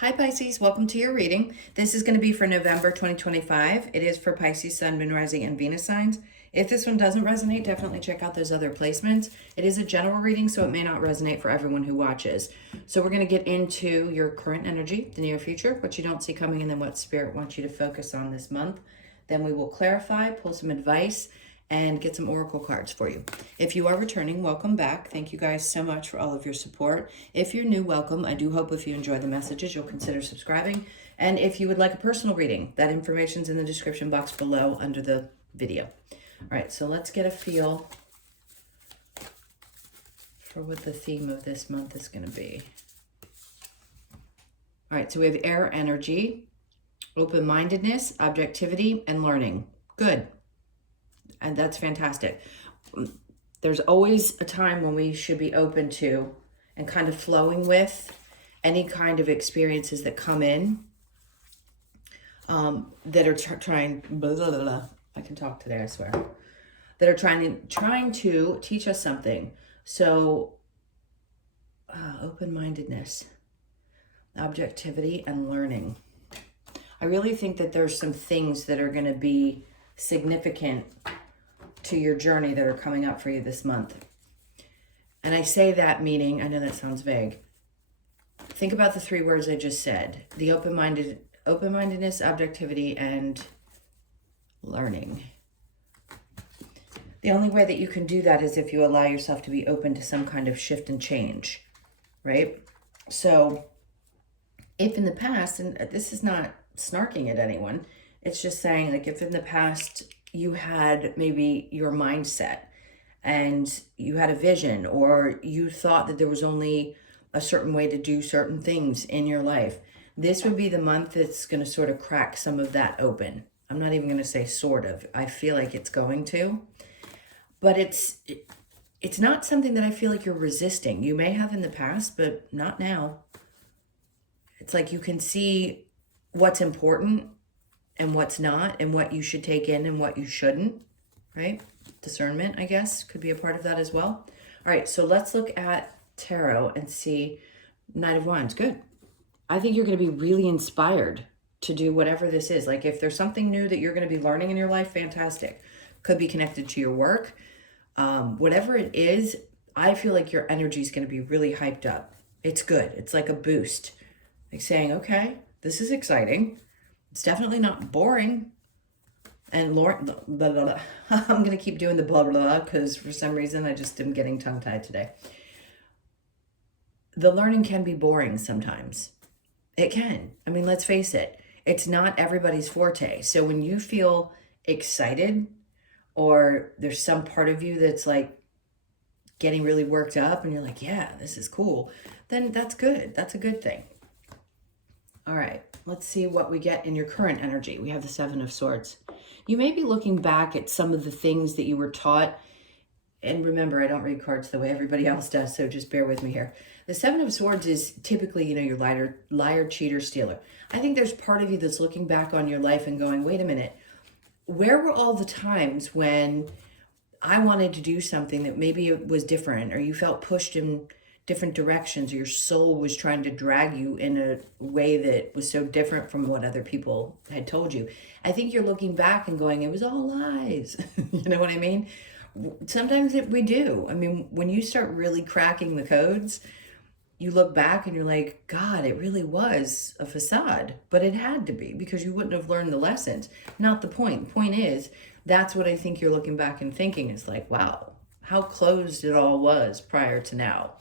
Hi Pisces, welcome to your reading. This is going to be for November 2025. It is for Pisces, Sun, Moon, Rising, and Venus signs. If this one doesn't resonate, definitely check out those other placements. It is a general reading, so it may not resonate for everyone who watches. So we're going to get into your current energy, the near future, what you don't see coming, and then what Spirit wants you to focus on this month. Then we will clarify, pull some advice, and get some oracle cards for you. If you are returning, welcome back. Thank you guys so much for all of your support. If you're new, welcome. I do hope if you enjoy the messages, you'll consider subscribing. And if you would like a personal reading, that information's in the description box below under the video. All right, so let's get a feel for what the theme of this month is going to be. All right, so we have air energy, open-mindedness, objectivity, and learning. Good. And that's fantastic. There's always a time when we should be open to and kind of flowing with any kind of experiences that come in that are trying, blah, blah, blah, blah. I can talk today, I swear. That are trying to teach us something. So, open-mindedness, objectivity, and learning. I really think that there's some things that are going to be significant to your journey that are coming up for you this month. And I say that meaning, I know that sounds vague. Think about the three words I just said. The open-mindedness, objectivity, and learning. The only way that you can do that is if you allow yourself to be open to some kind of shift and change, right? So if in the past, and this is not snarking at anyone, it's just saying, like, if in the past you had maybe your mindset and you had a vision, or you thought that there was only a certain way to do certain things in your life, this would be the month that's going to sort of crack some of that open. I'm not even going to say sort of. I feel like it's going to. But it's not something that I feel like you're resisting. You may have in the past, but not now. It's like you can see what's important and what's not, and what you should take in and what you shouldn't, right? Discernment, I guess, could be a part of that as well. All right, so let's look at tarot and see Knight of Wands. Good. I think you're going to be really inspired to do whatever this is. Like, if there's something new that you're going to be learning in your life, fantastic. Could be connected to your work. Whatever it is, I feel like your energy is going to be really hyped up. It's good. It's like a boost. Like saying, okay, this is exciting. It's definitely not boring. And Lauren, blah, blah, blah. I'm going to keep doing the blah, blah, blah, because for some reason I just am getting tongue-tied today. The learning can be boring sometimes. It can. I mean, let's face it. It's not everybody's forte. So when you feel excited, or there's some part of you that's like getting really worked up and you're like, yeah, this is cool, then that's good. That's a good thing. All right, let's see what we get in your current energy. We have the Seven of Swords. You may be looking back at some of the things that you were taught. And remember, I don't read cards the way everybody else does, so just bear with me here. The Seven of Swords is typically, your liar, cheater, stealer. I think there's part of you that's looking back on your life and going, wait a minute, where were all the times when I wanted to do something that maybe it was different, or you felt pushed in different directions, or your soul was trying to drag you in a way that was so different from what other people had told you? I think you're looking back and going, it was all lies. You know what I mean? Sometimes we do. I mean, when you start really cracking the codes, you look back and you're like, God, it really was a facade, but it had to be, because you wouldn't have learned the lessons. Not the point. The point is, that's what I think you're looking back and thinking is like, wow, how closed it all was prior to now,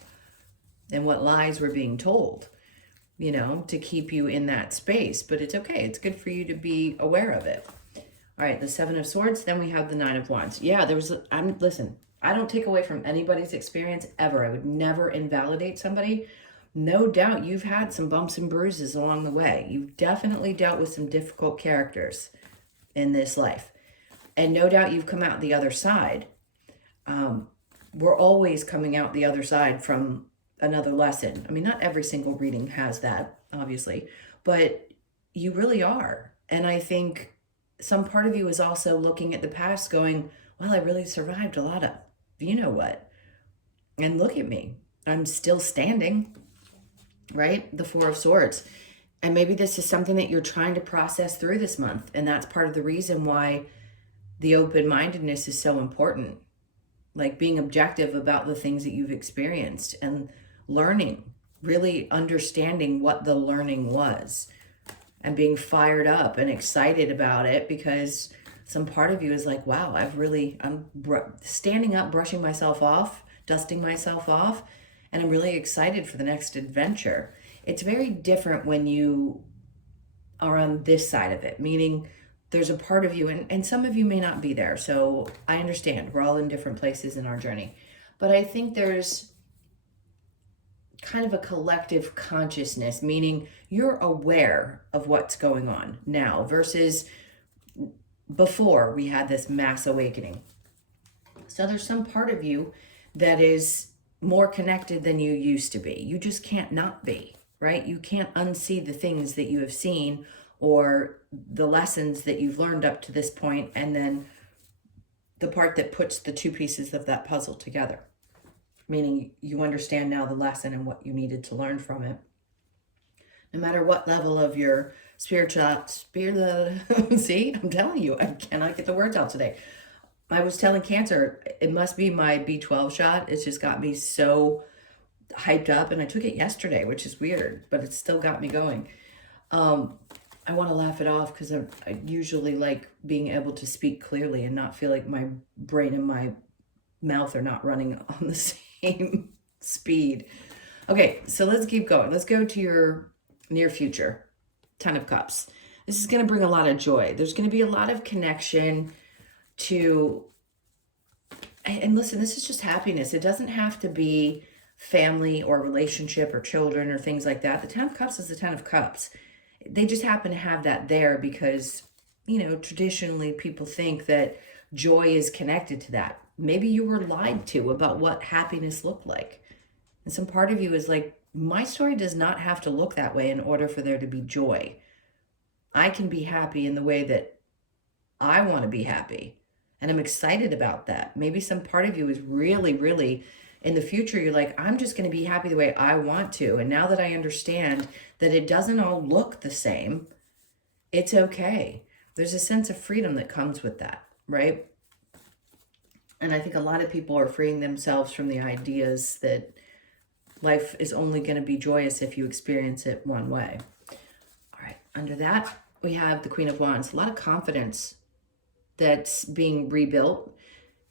and what lies were being told, to keep you in that space. But it's okay. It's good for you to be aware of it. All right, the Seven of Swords. Then we have the Nine of Wands. Yeah, listen, I don't take away from anybody's experience ever. I would never invalidate somebody. No doubt you've had some bumps and bruises along the way. You've definitely dealt with some difficult characters in this life. And no doubt you've come out the other side. We're always coming out the other side from another lesson. I mean, not every single reading has that, obviously, but you really are. And I think some part of you is also looking at the past going, well, I really survived a lot of you know what, and look at me, I'm still standing, right? The Four of Swords. And maybe this is something that you're trying to process through this month. And that's part of the reason why the open-mindedness is so important. Like being objective about the things that you've experienced and learning, really understanding what the learning was and being fired up and excited about it, because some part of you is like, wow, I'm standing up, brushing myself off, dusting myself off, and I'm really excited for the next adventure. It's very different when you are on this side of it, meaning there's a part of you, and some of you may not be there. So I understand we're all in different places in our journey. But I think there's kind of a collective consciousness, meaning you're aware of what's going on now versus before we had this mass awakening. So there's some part of you that is more connected than you used to be. You just can't not be, right? You can't unsee the things that you have seen or the lessons that you've learned up to this point, and then the part that puts the two pieces of that puzzle together. Meaning you understand now the lesson and what you needed to learn from it. No matter what level of your spiritual, see, I'm telling you, I cannot get the words out today. I was telling Cancer, it must be my B12 shot. It's just got me so hyped up, and I took it yesterday, which is weird, but it still got me going. I want to laugh it off because I usually like being able to speak clearly and not feel like my brain and my mouth are not running on the same speed. Okay, so let's keep going. Let's go to your near future. 10 of Cups. This is going to bring a lot of joy. There's going to be a lot of connection to, and listen, this is just happiness. It doesn't have to be family or relationship or children or things like that. The 10 of Cups is the 10 of Cups. They just happen to have that there because, traditionally people think that joy is connected to that. Maybe you were lied to about what happiness looked like. And some part of you is like, my story does not have to look that way in order for there to be joy. I can be happy in the way that I want to be happy. And I'm excited about that. Maybe some part of you is really, really in the future, you're like, I'm just going to be happy the way I want to. And now that I understand that it doesn't all look the same, it's okay. There's a sense of freedom that comes with that, right? And I think a lot of people are freeing themselves from the ideas that life is only going to be joyous if you experience it one way. All right, under that, we have the Queen of Wands. A lot of confidence that's being rebuilt.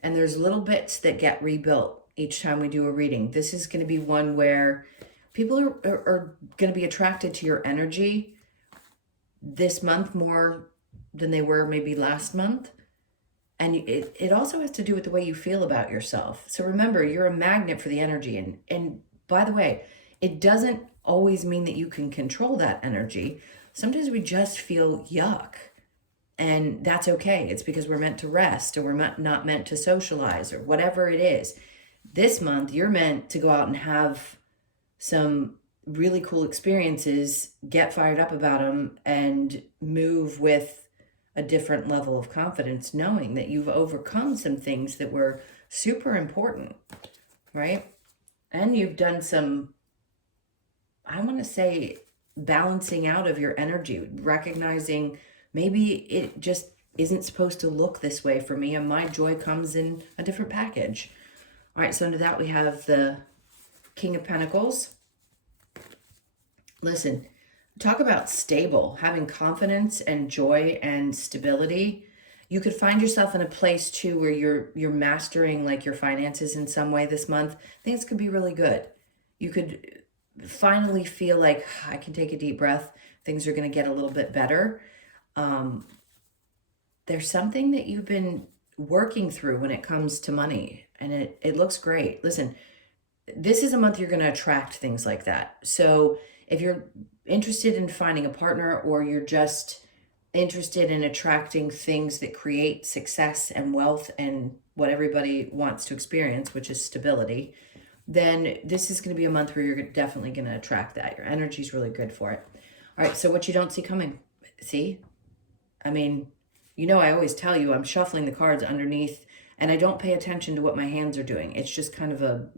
And there's little bits that get rebuilt each time we do a reading. This is going to be one where people are going to be attracted to your energy this month more than they were maybe last month. And it also has to do with the way you feel about yourself. So remember, you're a magnet for the energy. And by the way, it doesn't always mean that you can control that energy. Sometimes we just feel yuck. And that's okay. It's because we're meant to rest, or we're not meant to socialize, or whatever it is. This month, you're meant to go out and have some really cool experiences, get fired up about them, and move with a different level of confidence, knowing that you've overcome some things that were super important, right? And you've done some, I want to say, balancing out of your energy, recognizing maybe it just isn't supposed to look this way for me, and my joy comes in a different package. All right, so under that we have the King of Pentacles. Listen, talk about stable, having confidence and joy and stability. You could find yourself in a place too where you're mastering like your finances in some way this month. Things could be really good. You could finally feel like I can take a deep breath. Things are going to get a little bit better. There's something that you've been working through when it comes to money, and it looks great. Listen, this is a month you're going to attract things like that. So if you're interested in finding a partner, or you're just interested in attracting things that create success and wealth and what everybody wants to experience, which is stability, then this is going to be a month where you're definitely going to attract that. Your energy is really good for it. All right, so what you don't see coming. See? I mean, I always tell you I'm shuffling the cards underneath, and I don't pay attention to what my hands are doing. It's just kind of a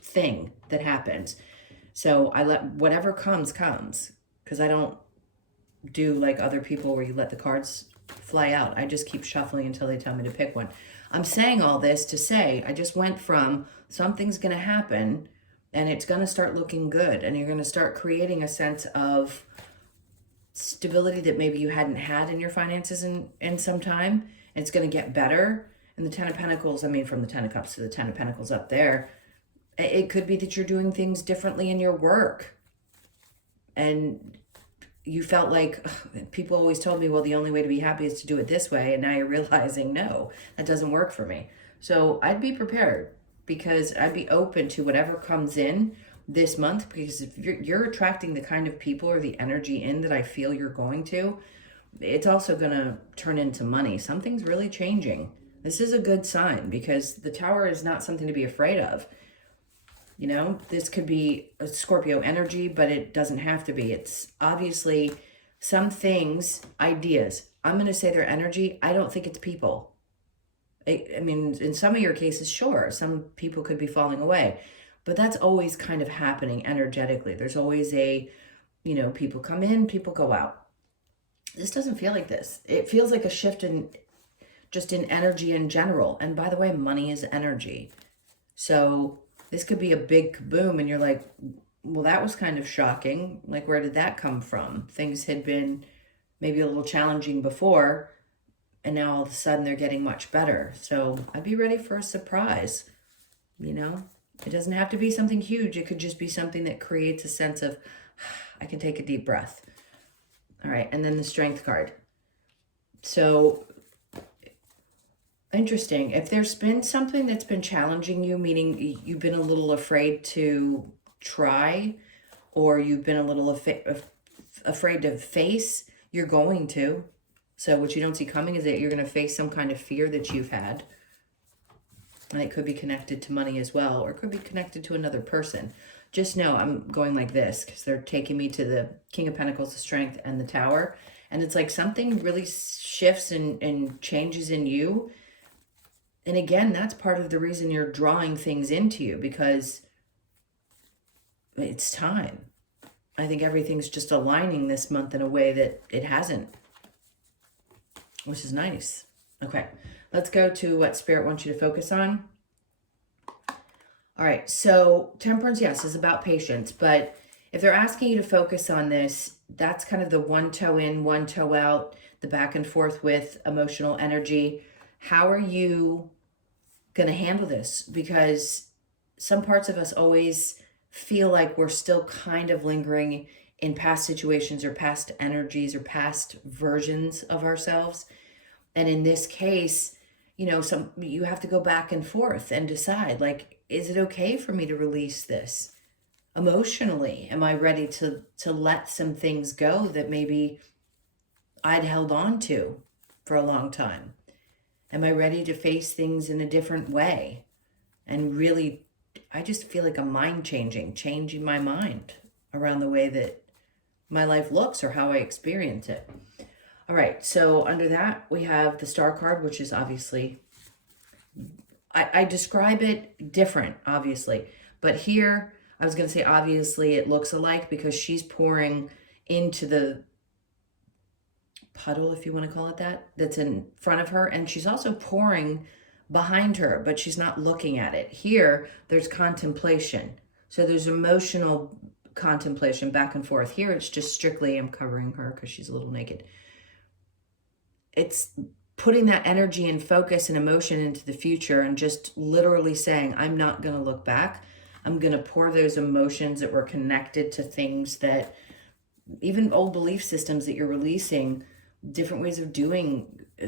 thing that happens. So I let whatever comes, because because I don't do like other people where you let the cards fly out. I just keep shuffling until they tell me to pick one. I'm saying all this to say I just went from something's going to happen and it's going to start looking good, and you're going to start creating a sense of stability that maybe you hadn't had in your finances in some time. It's going to get better. And the Ten of Pentacles, I mean, from the Ten of Cups to the Ten of Pentacles up there, it could be that you're doing things differently in your work. And you felt like, people always told me, well, the only way to be happy is to do it this way. And now you're realizing, no, that doesn't work for me. So I'd be prepared, because I'd be open to whatever comes in this month, because if you're attracting the kind of people or the energy in that I feel you're going to, it's also going to turn into money. Something's really changing. This is a good sign, because the Tower is not something to be afraid of. You know, this could be a Scorpio energy, but it doesn't have to be. It's obviously some things, ideas. I'm going to say their energy. I don't think it's people. I mean, in some of your cases, sure, some people could be falling away, but that's always kind of happening energetically. There's always people come in, people go out. This doesn't feel like this. It feels like a shift in energy in general. And by the way, money is energy. So this could be a big kaboom, and you're like, well, that was kind of shocking. Like, where did that come from? Things had been maybe a little challenging before, and now all of a sudden they're getting much better. So I'd be ready for a surprise. It doesn't have to be something huge. It could just be something that creates a sense of, I can take a deep breath. All right, and then the Strength card. So interesting. If there's been something that's been challenging you, meaning you've been a little afraid to try, or you've been a little afraid to face, you're going to. So what you don't see coming is that you're going to face some kind of fear that you've had. And it could be connected to money as well, or it could be connected to another person. Just know I'm going like this because they're taking me to the King of Pentacles, the Strength, and the Tower. And it's like something really shifts and changes in you. And again, that's part of the reason you're drawing things into you, because it's time. I think everything's just aligning this month in a way that it hasn't, which is nice. Okay, let's go to what Spirit wants you to focus on. All right, so Temperance, yes, is about patience, but if they're asking you to focus on this, that's kind of the one toe in, one toe out, the back and forth with emotional energy. How are you going to handle this? Because some parts of us always feel like we're still kind of lingering in past situations or past energies or past versions of ourselves. And in this case, you have to go back and forth and decide, like, is it okay for me to release this emotionally? Am I ready to let some things go that maybe I'd held on to for a long time? Am I ready to face things in a different way? And really, I just feel like a changing my mind around the way that my life looks or how I experience it. All right, so under that, we have the Star card, which is obviously, I describe it different, obviously. But here, I was going to say, obviously, it looks alike because she's pouring into the puddle, if you want to call it that, that's in front of her. And she's also pouring behind her, but she's not looking at it. Here, there's contemplation. So there's emotional contemplation back and forth. Here, it's just strictly, I'm covering her because she's a little naked. It's putting that energy and focus and emotion into the future and just literally saying, I'm not going to look back. I'm going to pour those emotions that were connected to things that, even old belief systems that you're releasing, different ways of doing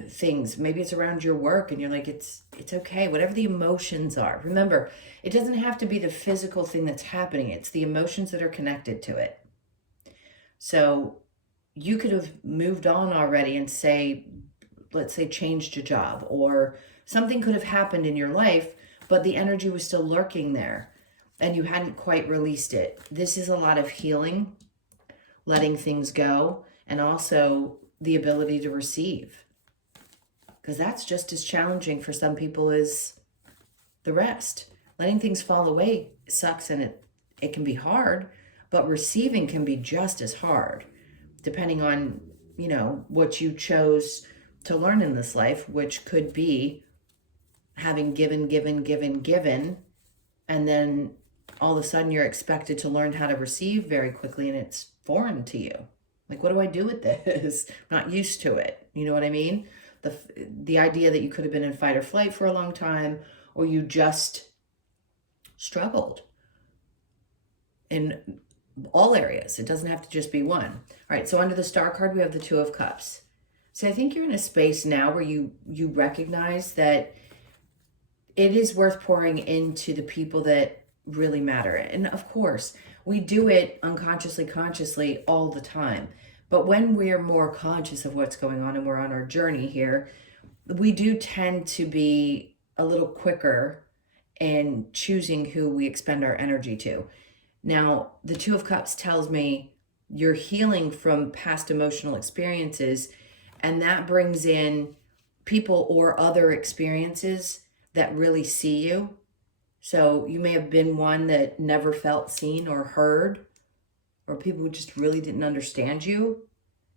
things. Maybe it's around your work and you're like, it's okay. Whatever the emotions are. Remember, it doesn't have to be the physical thing that's happening. It's the emotions that are connected to it. So you could have moved on already and say, let's say, changed your job, or something could have happened in your life, but the energy was still lurking there and you hadn't quite released it. This is a lot of healing, letting things go, and also the ability to receive, because that's just as challenging for some people as the rest. Letting things fall away sucks, and it can be hard, but receiving can be just as hard, depending on, what you chose to learn in this life, which could be having given, given, given, given, and then all of a sudden you're expected to learn how to receive very quickly, and it's foreign to you. Like, what do I do with this? I'm not used to it. You know what I mean? The idea that you could have been in fight or flight for a long time, or you just struggled in all areas. It doesn't have to just be one. All right, so under the star card, we have the Two of Cups. So I think you're in a space now where you recognize that it is worth pouring into the people that really matter. And of course, we do it unconsciously, consciously all the time. But when we're more conscious of what's going on and we're on our journey here, we do tend to be a little quicker in choosing who we expend our energy to. Now, the Two of Cups tells me you're healing from past emotional experiences, and that brings in people or other experiences that really see you. So you may have been one that never felt seen or heard, or people who just really didn't understand you.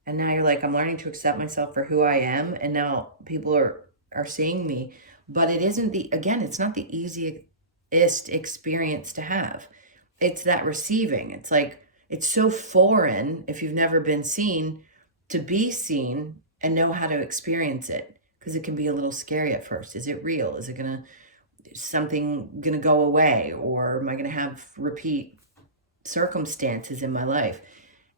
And now you're like, I'm learning to accept myself for who I am. And now people are seeing me. But it isn't it's not the easiest experience to have. It's that receiving. It's like, it's so foreign if you've never been seen to be seen and know how to experience it. Because it can be a little scary at first. Is it real? Is something gonna go away? Or am I gonna have repeat circumstances in my life?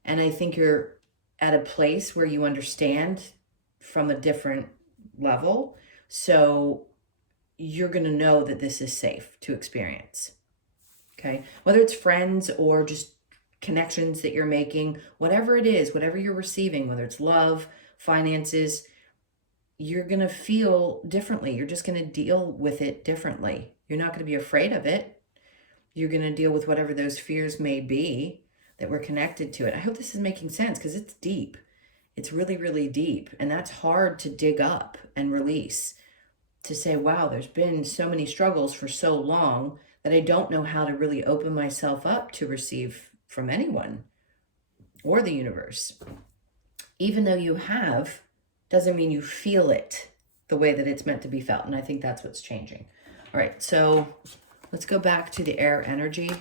And I think you're at a place where you understand from a different level. So you're gonna know that this is safe to experience. Okay? Whether it's friends or just connections that you're making, whatever it is, whatever you're receiving, whether it's love, finances, you're going to feel differently. You're just going to deal with it differently. You're not going to be afraid of it. You're going to deal with whatever those fears may be that were connected to it. I hope this is making sense because it's deep. It's really, really deep. And that's hard to dig up and release. To say, wow, there's been so many struggles for so long that I don't know how to really open myself up to receive from anyone or the universe. Even though you have, doesn't mean you feel it the way that it's meant to be felt. And I think that's what's changing. All right, so let's go back to the air energy.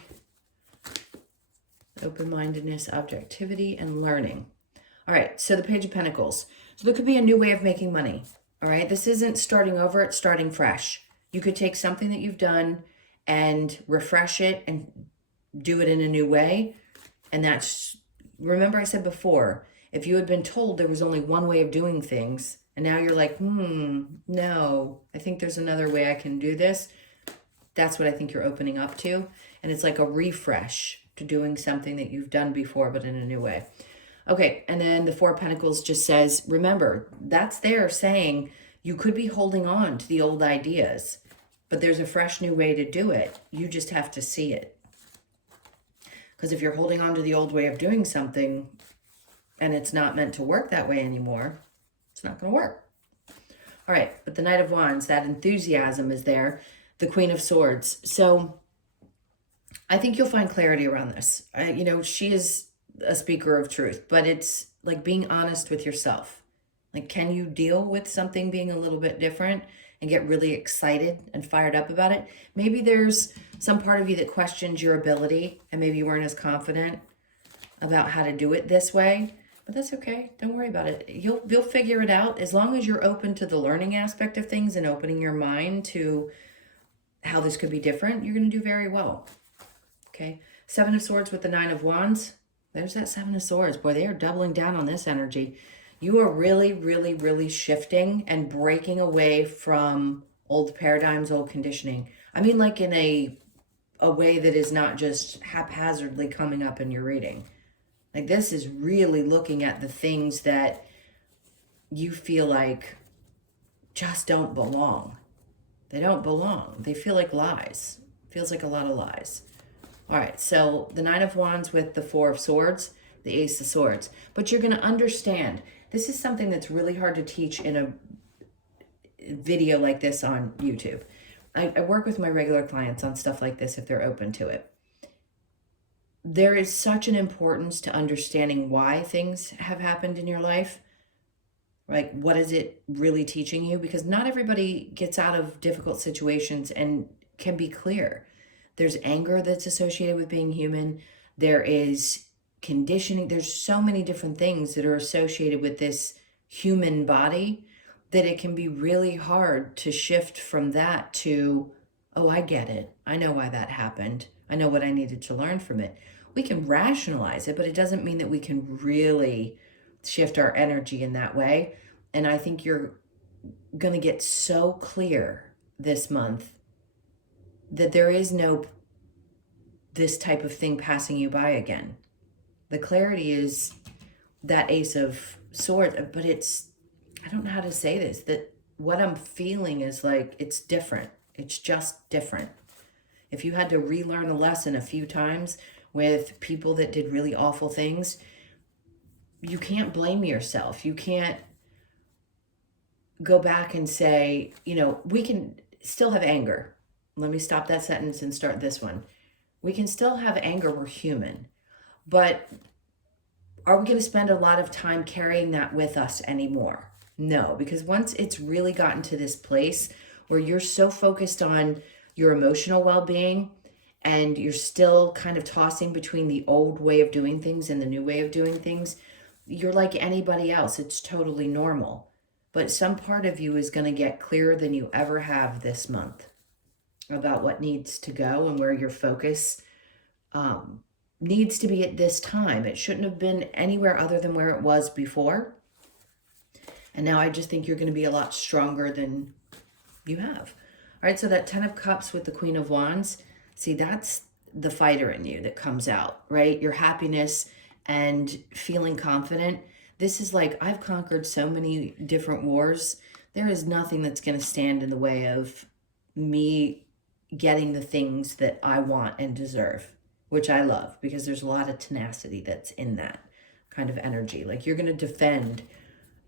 Open-mindedness, objectivity, and learning. All right, so the Page of Pentacles. So there could be a new way of making money. All right, this isn't starting over, it's starting fresh. You could take something that you've done and refresh it and do it in a new way. And that's, remember I said before, if you had been told there was only one way of doing things, and now you're like, no, I think there's another way I can do this. That's what I think you're opening up to. And it's like a refresh to doing something that you've done before, but in a new way. Okay, and then the Four of Pentacles just says, remember, that's there saying you could be holding on to the old ideas, but there's a fresh new way to do it. You just have to see it. Because if you're holding on to the old way of doing something, and it's not meant to work that way anymore, it's not going to work. All right, but the Knight of Wands, that enthusiasm is there. The Queen of Swords. So I think you'll find clarity around this. She is a speaker of truth, but it's like being honest with yourself. Like, can you deal with something being a little bit different and get really excited and fired up about it? Maybe there's some part of you that questions your ability and maybe you weren't as confident about how to do it this way. But that's okay. Don't worry about it. You'll figure it out as long as you're open to the learning aspect of things and opening your mind to how this could be different. You're going to do very well. Okay. Seven of Swords with the Nine of Wands. There's that Seven of Swords. Boy, they are doubling down on this energy. You are really, really, really shifting and breaking away from old paradigms, old conditioning. I mean, like in a way that is not just haphazardly coming up in your reading. Like, this is really looking at the things that you feel like just don't belong. They don't belong. They feel like lies. Feels like a lot of lies. All right, so the Nine of Wands with the Four of Swords, the Ace of Swords. But you're going to understand, this is something that's really hard to teach in a video like this on YouTube. I work with my regular clients on stuff like this if they're open to it. there is such an importance to understanding why things have happened in your life. Like, what is it really teaching you? Because not everybody gets out of difficult situations and can be clear. There's anger that's associated with being human. There is conditioning. There's so many different things that are associated with this human body that it can be really hard to shift from that to, oh, I get it. I know why that happened. I know what I needed to learn from it. We can rationalize it, but it doesn't mean that we can really shift our energy in that way. And I think you're going to get so clear this month that there is no this type of thing passing you by again. The clarity is that Ace of Swords, but it's, I don't know how to say this, that what I'm feeling is like, it's different. It's just different. If you had to relearn a lesson a few times with people that did really awful things, you can't blame yourself. You can't go back and say, we can still have anger. Let me stop that sentence and start this one. We can still have anger. We're human. But are we going to spend a lot of time carrying that with us anymore? No, because once it's really gotten to this place where you're so focused on your emotional well-being and you're still kind of tossing between the old way of doing things and the new way of doing things, you're like anybody else. It's totally normal. But some part of you is going to get clearer than you ever have this month about what needs to go and where your focus needs to be at this time. It shouldn't have been anywhere other than where it was before. And now I just think you're going to be a lot stronger than you have. All right, so that 10 of Cups with the Queen of Wands, see, that's the fighter in you that comes out, right? Your happiness and feeling confident. This is like, I've conquered so many different wars. There is nothing that's going to stand in the way of me getting the things that I want and deserve, which I love, because there's a lot of tenacity that's in that kind of energy. Like, you're going to defend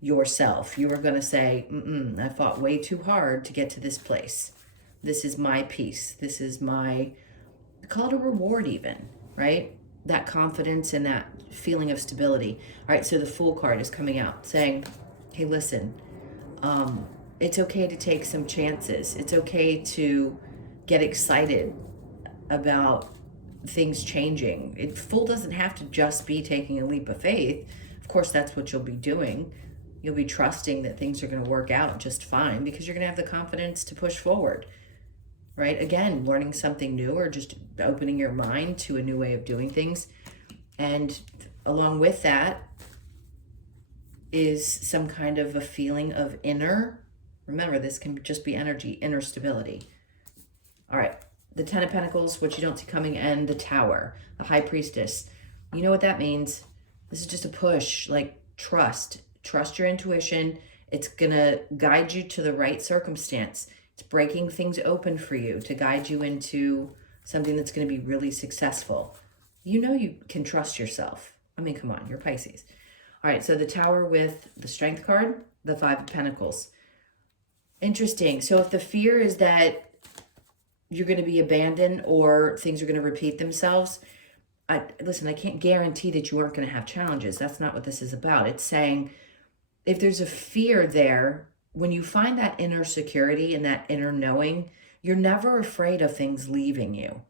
yourself. You are going to say, I fought way too hard to get to this place. This is my peace. This is my, call it a reward even, right? That confidence and that feeling of stability. All right, so the Fool card is coming out saying, hey, listen, it's okay to take some chances. It's okay to get excited about things changing. Fool doesn't have to just be taking a leap of faith. Of course, that's what you'll be doing. You'll be trusting that things are going to work out just fine because you're going to have the confidence to push forward, right? Again, learning something new or just opening your mind to a new way of doing things. And along with that is some kind of a feeling of inner, remember, this can just be energy, inner stability. All right, the 10 of Pentacles, which you don't see coming, and the Tower, the High Priestess. You know what that means. This is just a push, like trust. Trust your intuition. It's going to guide you to the right circumstance. It's breaking things open for you to guide you into something that's going to be really successful. You know you can trust yourself. I mean, come on, you're Pisces. All right, so the Tower with the Strength card, the 5 of Pentacles. Interesting. So if the fear is that you're going to be abandoned or things are going to repeat themselves, listen, I can't guarantee that you aren't going to have challenges. That's not what this is about. It's saying if there's a fear there, when you find that inner security and that inner knowing, you're never afraid of things leaving you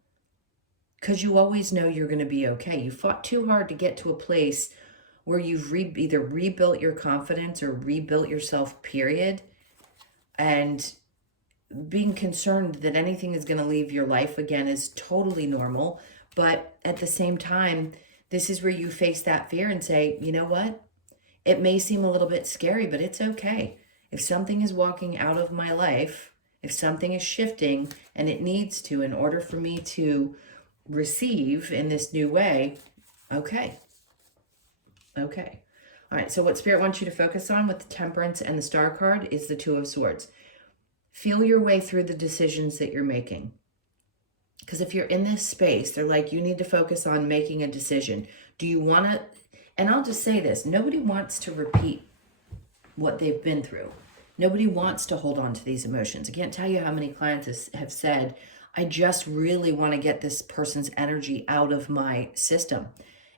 because you always know you're going to be okay. You fought too hard to get to a place where you've either rebuilt your confidence or rebuilt yourself, period. And being concerned that anything is going to leave your life again is totally normal. But at the same time, this is where you face that fear and say, you know what? It may seem a little bit scary, but it's okay. If something is walking out of my life, if something is shifting and it needs to in order for me to receive in this new way, okay. Okay. All right, so what Spirit wants you to focus on with the Temperance and the Star card is the 2 of Swords. Feel your way through the decisions that you're making. Because if you're in this space, they're like, you need to focus on making a decision. Do you want to, and I'll just say this, nobody wants to repeat what they've been through. Nobody wants to hold on to these emotions. I can't tell you how many clients have said, I just really want to get this person's energy out of my system.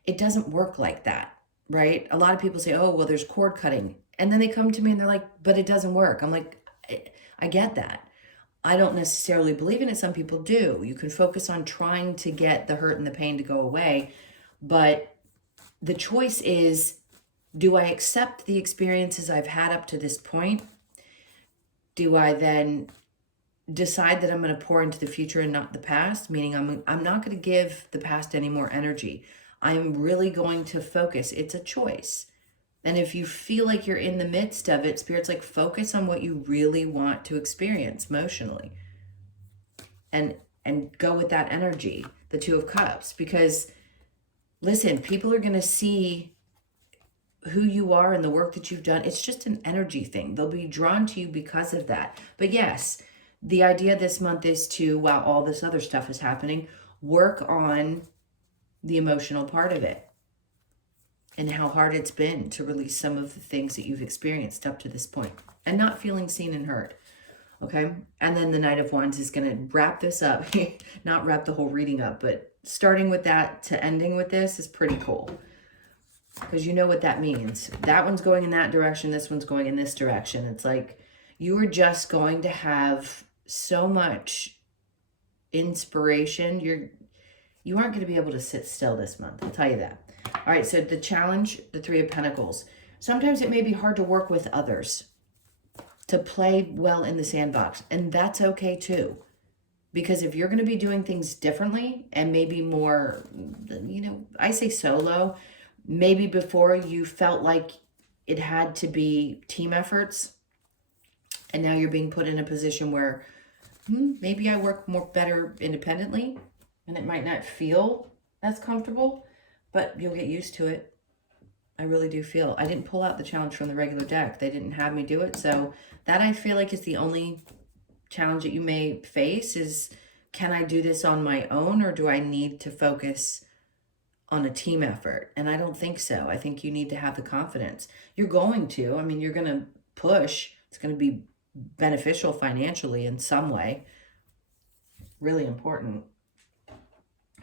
It doesn't work like that, right? A lot of people say, oh, well, there's cord cutting. And then they come to me and they're like, but it doesn't work. I'm like, I get that. I don't necessarily believe in it. Some people do. You can focus on trying to get the hurt and the pain to go away. But the choice is, do I accept the experiences I've had up to this point? Do I then decide that I'm going to pour into the future and not the past? Meaning I'm not going to give the past any more energy. I'm really going to focus. It's a choice. And if you feel like you're in the midst of it, Spirit's like, focus on what you really want to experience emotionally. And go with that energy, the Two of Cups. Because, listen, people are going to see who you are and the work that you've done. It's just an energy thing. They'll be drawn to you because of that. But yes, the idea this month is to, while all this other stuff is happening, work on the emotional part of it and how hard it's been to release some of the things that you've experienced up to this point and not feeling seen and heard. Okay. And then the Knight of Wands is going to wrap this up, not wrap the whole reading up, but starting with that to ending with this is pretty cool. Because you know what that means. That one's going in that direction. This one's going in this direction. It's like you are just going to have so much inspiration. You aren't going to be able to sit still this month. I'll tell you that. All right, so the challenge, the Three of Pentacles. Sometimes it may be hard to work with others, to play well in the sandbox, and that's okay too. Because if you're going to be doing things differently and maybe more, I say solo, maybe before you felt like it had to be team efforts, and now you're being put in a position where maybe I work better independently, and it might not feel as comfortable, but you'll get used to it. I really do feel. I didn't pull out the challenge from the regular deck. They didn't have me do it. So that I feel like is the only challenge that you may face is, can I do this on my own, or do I need to focus on a team effort? And I don't think so. I think you need to have the confidence. You're going to. I mean, you're going to push. It's going to be beneficial financially in some way. Really important.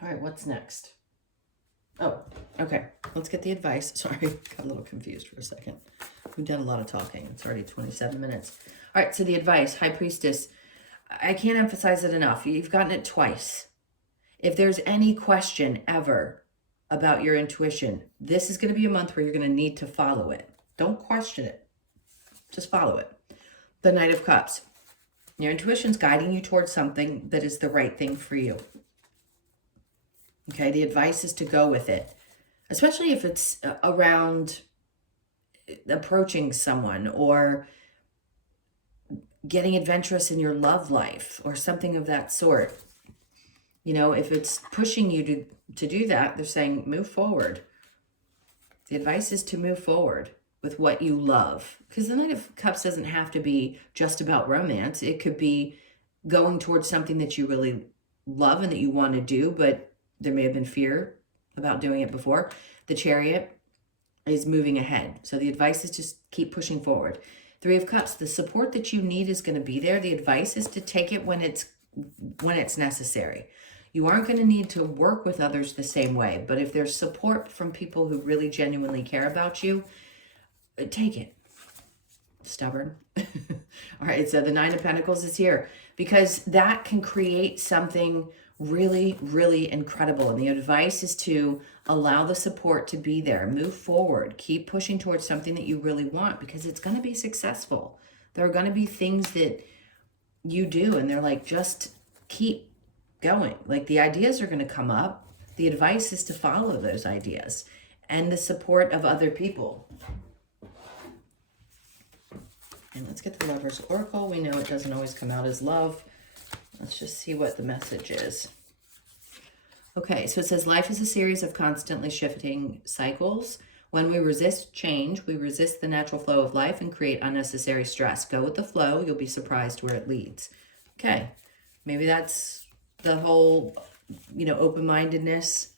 All right, what's next? Oh, okay. Let's get the advice. Sorry, got a little confused for a second. We've done a lot of talking. It's already 27 minutes. All right, so the advice, High Priestess. I can't emphasize it enough. You've gotten it twice. If there's any question ever about your intuition, this is going to be a month where you're going to need to follow it. Don't question it. Just follow it. The Knight of Cups. Your intuition's guiding you towards something that is the right thing for you. Okay, the advice is to go with it, especially if it's around approaching someone or getting adventurous in your love life or something of that sort. If it's pushing you to do that, they're saying move forward. The advice is to move forward with what you love, because the Knight of Cups doesn't have to be just about romance. It could be going towards something that you really love and that you want to do, but there may have been fear about doing it before. The Chariot is moving ahead. So the advice is just keep pushing forward. Three of Cups, the support that you need is going to be there. The advice is to take it when it's necessary. You aren't going to need to work with others the same way, but if there's support from people who really genuinely care about you, take it. Stubborn. All right, so the Nine of Pentacles is here because that can create something really, really incredible. And the advice is to allow the support to be there. Move forward. Keep pushing towards something that you really want because it's going to be successful. There are going to be things that you do and they're like, just keep going. Like the ideas are going to come up. The advice is to follow those ideas and the support of other people. And let's get the Lover's Oracle. We know it doesn't always come out as love. Let's just see what the message is. Okay, so it says life is a series of constantly shifting cycles. When we resist change, we resist the natural flow of life and create unnecessary stress. Go with the flow. You'll be surprised where it leads. Okay, maybe that's the whole, open-mindedness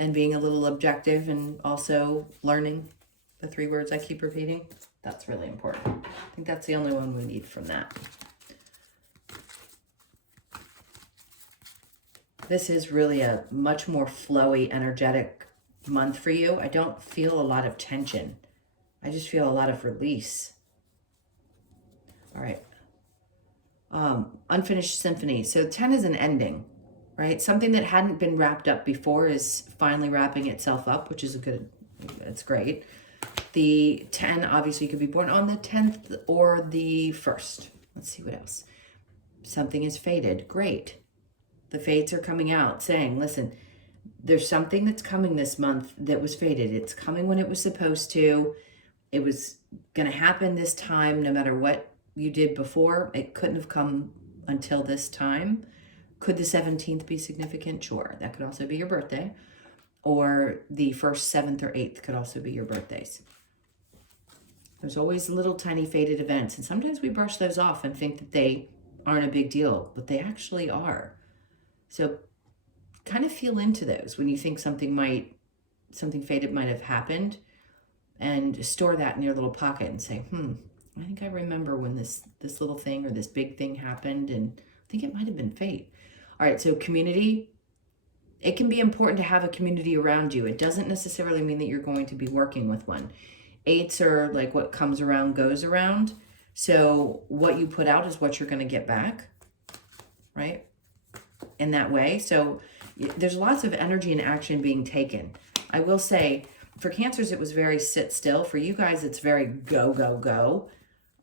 and being a little objective and also learning the 3 words I keep repeating. That's really important. I think that's the only one we need from that. This is really a much more flowy, energetic month for you. I don't feel a lot of tension. I just feel a lot of release. All right. Unfinished symphony. So 10 is an ending, right? Something that hadn't been wrapped up before is finally wrapping itself up, which is it's great. The 10 obviously could be born on the 10th or the 1st. Let's see what else. Something is fated. Great. The fates are coming out saying, listen, there's something that's coming this month that was fated. It's coming when it was supposed to. It was going to happen this time, no matter what you did before. It couldn't have come until this time. Could the 17th be significant? Sure. That could also be your birthday. Or the 1st, 7th, or 8th could also be your birthdays. There's always little tiny fated events. And sometimes we brush those off and think that they aren't a big deal, but they actually are. So kind of feel into those when you think something fated might have happened, and store that in your little pocket and say, I think I remember when this little thing or this big thing happened, and I think it might have been fate. All right, so community. It can be important to have a community around you. It doesn't necessarily mean that you're going to be working with one. 8s are like what comes around goes around. So what you put out is what you're going to get back, right? In that way. So there's lots of energy and action being taken. I will say, for Cancers, it was very sit still. For you guys, it's very go, go, go,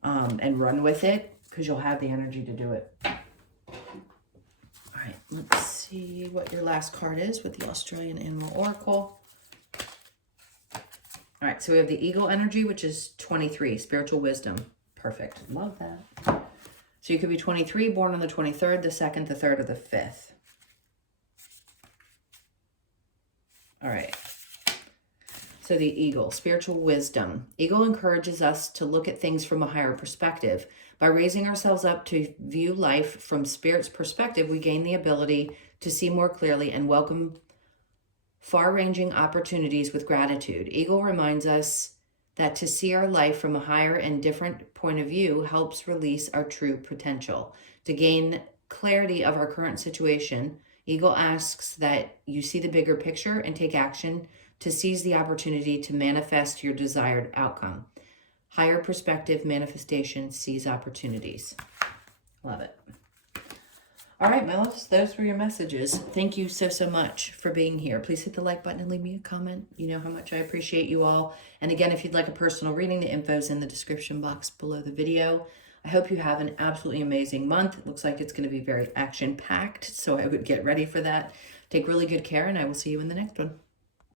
and run with it, because you'll have the energy to do it. All right, let's see what your last card is with the Australian Animal Oracle. All right, so we have the Eagle energy, which is 23, spiritual wisdom. Perfect. Love that. So you could be 23, born on the 23rd, the 2nd, the 3rd, or the 5th. All right. So the Eagle, spiritual wisdom. Eagle encourages us to look at things from a higher perspective. By raising ourselves up to view life from Spirit's perspective, we gain the ability to see more clearly and welcome far-ranging opportunities with gratitude. Eagle reminds us that to see our life from a higher and different point of view helps release our true potential. To gain clarity of our current situation, Eagle asks that you see the bigger picture and take action to seize the opportunity to manifest your desired outcome. Higher perspective, manifestation, seize opportunities. Love it. All right, my loves, those were your messages. Thank you so much for being here. Please hit the like button and leave me a comment. You know how much I appreciate you all. And again, if you'd like a personal reading, the info's in the description box below the video. I hope you have an absolutely amazing month. It looks like it's going to be very action-packed, so I would get ready for that. Take really good care, and I will see you in the next one.